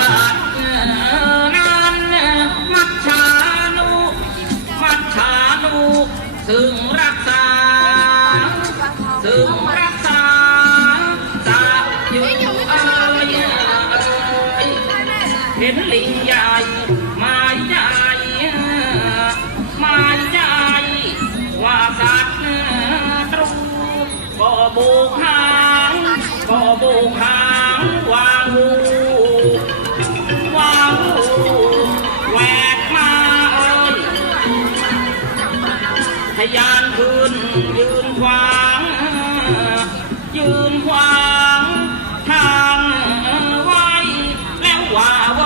บัดนันมัชานุมัชานุซึ่รักษา ซึ่รักษาตาอยู่เอ้ยเห็นลิงใหญ่มาใหญ่ ทยานขึ้นยืนขวาง ยืนขวางทางไว้ แล้วว่าเว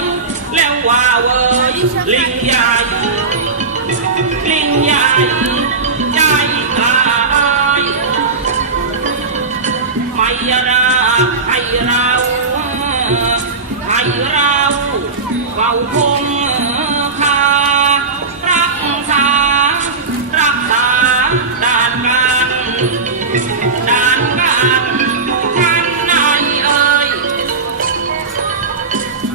ยแล้วว่าเวยลิงใหญ่ลิงใหญ่ใจกลายไม่ราให้เราให้เราเฝ้าคง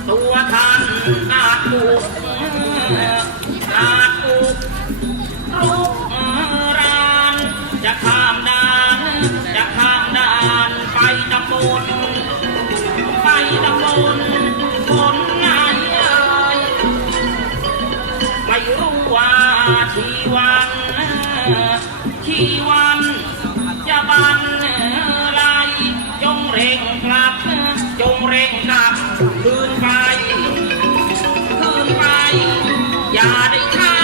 ตัวท่านอาจถูกอาจถูกรุกรานจะข้ามด่านจะข้ามด่านไปตำบลไปตำบลคนไหนเอ่ยไม่รู้ว่าชีวันชีวันจะบัน Yeah.